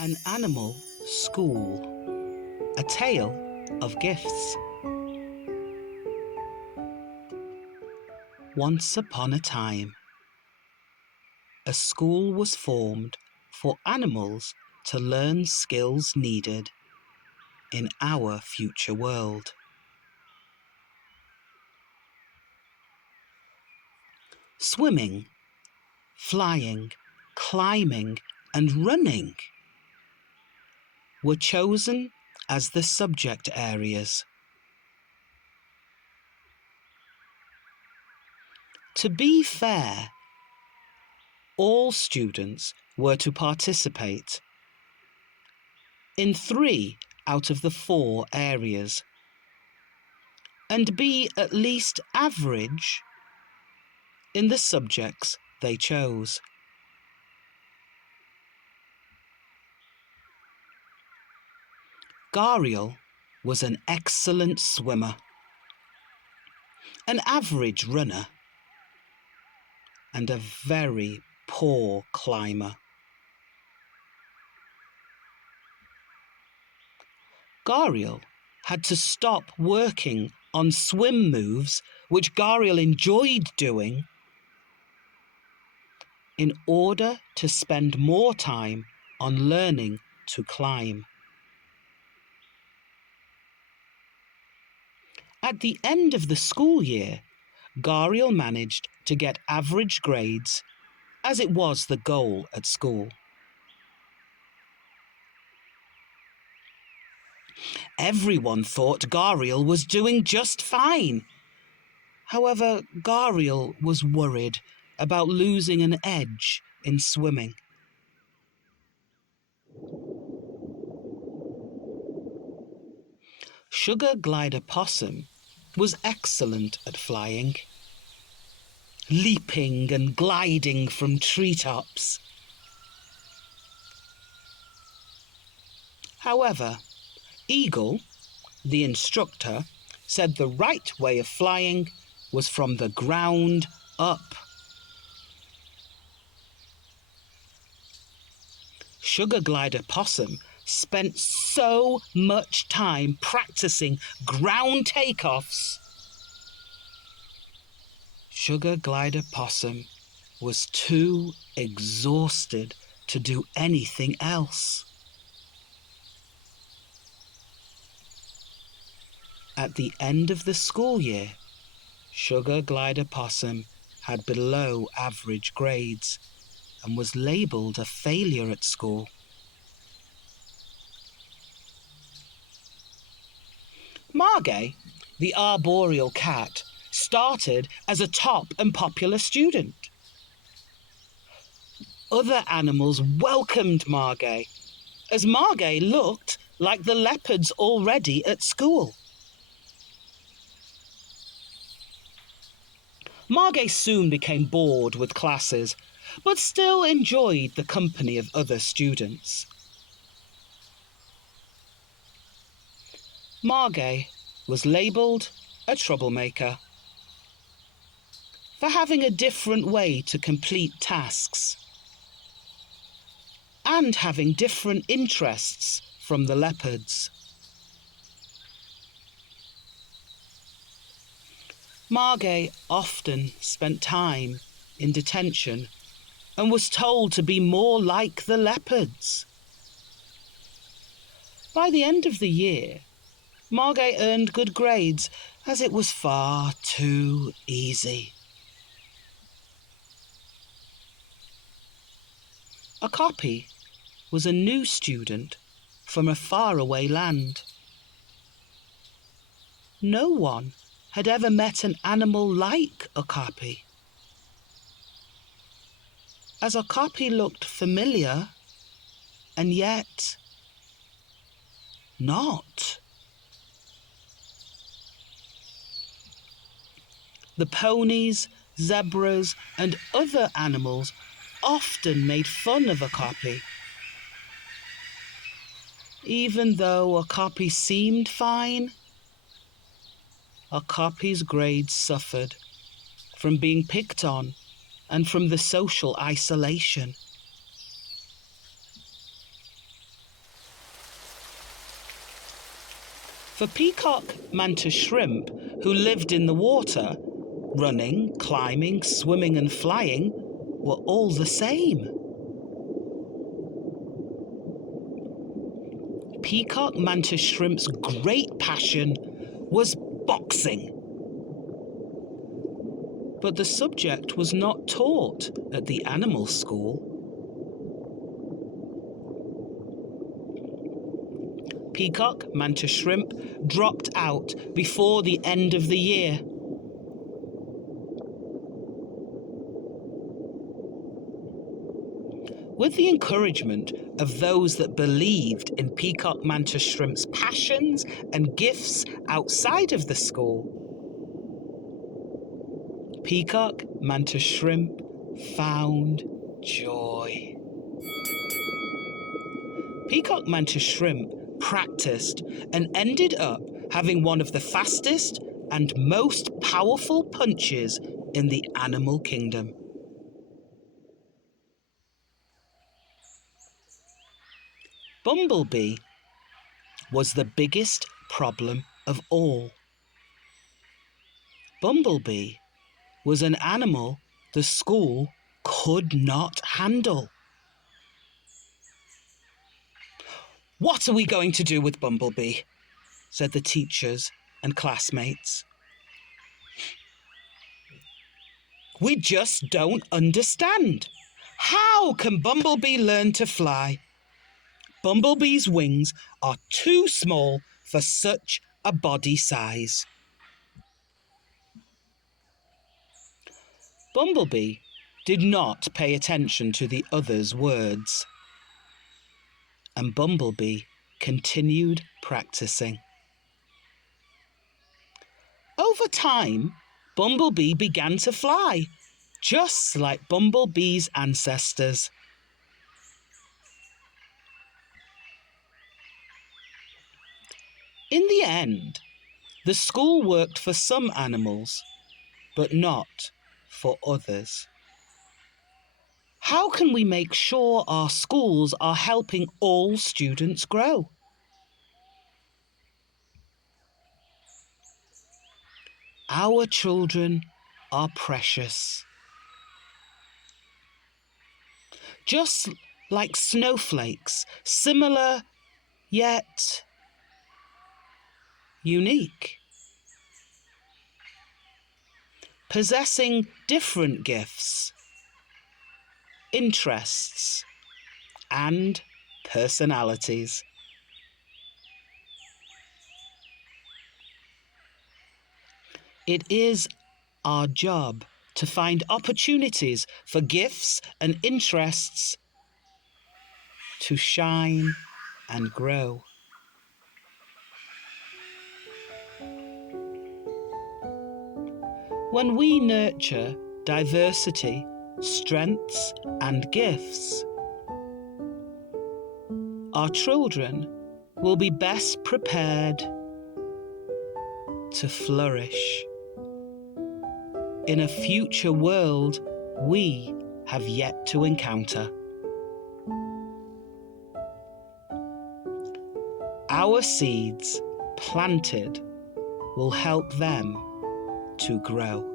An Animal School, a Tale of Gifts. Once upon a time, a school was formed for animals to learn skills needed in our future world. Swimming, flying, climbing, and running were chosen as the subject areas. To be fair, all students were to participate in 3 out of the 4 areas and be at least average in the subjects they chose. Gariel was an excellent swimmer, an average runner, and a very poor climber. Gariel had to stop working on swim moves, which Gariel enjoyed doing, in order to spend more time on learning to climb. At the end of the school year, Gariel managed to get average grades, as it was the goal at school. Everyone thought Gariel was doing just fine. However, Gariel was worried about losing an edge in swimming. Sugar Glider Possum was excellent at flying, leaping and gliding from treetops. However, Eagle, the instructor, said the right way of flying was from the ground up. Sugar Glider Possum spent so much time practicing ground takeoffs. Sugar Glider Possum was too exhausted to do anything else. At the end of the school year, Sugar Glider Possum had below average grades and was labelled a failure at school. Margay, the arboreal cat, started as a top and popular student. Other animals welcomed Margay, as Margay looked like the leopards already at school. Margay soon became bored with classes, but still enjoyed the company of other students. Margay was labelled a troublemaker for having a different way to complete tasks and having different interests from the leopards. Margay often spent time in detention and was told to be more like the leopards. By the end of the year, Margay earned good grades, as it was far too easy. Okapi was a new student from a faraway land. No one had ever met an animal like Okapi. As Okapi looked familiar, and yet not. The ponies, zebras, and other animals often made fun of Okapi. Even though Okapi seemed fine, Okapi's grades suffered from being picked on and from the social isolation. For peacock, mantis shrimp, who lived in the water, running, climbing, swimming and flying were all the same. Peacock mantis shrimp's great passion was boxing. But the subject was not taught at the animal school. Peacock mantis shrimp dropped out before the end of the year. With the encouragement of those that believed in peacock mantis shrimp's passions and gifts outside of the school, peacock mantis shrimp found joy. Peacock mantis shrimp practiced and ended up having one of the fastest and most powerful punches in the animal kingdom. Bumblebee was the biggest problem of all. Bumblebee was an animal the school could not handle. "What are we going to do with Bumblebee?" said the teachers and classmates. "We just don't understand. How can Bumblebee learn to fly? Bumblebee's wings are too small for such a body size." Bumblebee did not pay attention to the others' words, and Bumblebee continued practicing. Over time, Bumblebee began to fly, just like Bumblebee's ancestors. In the end, the school worked for some animals, but not for others. How can we make sure our schools are helping all students grow? Our children are precious. Just like snowflakes, similar yet unique. Possessing different gifts, interests, and personalities. It is our job to find opportunities for gifts and interests to shine and grow. When we nurture diversity, strengths, and gifts, our children will be best prepared to flourish in a future world we have yet to encounter. Our seeds planted will help them to grow.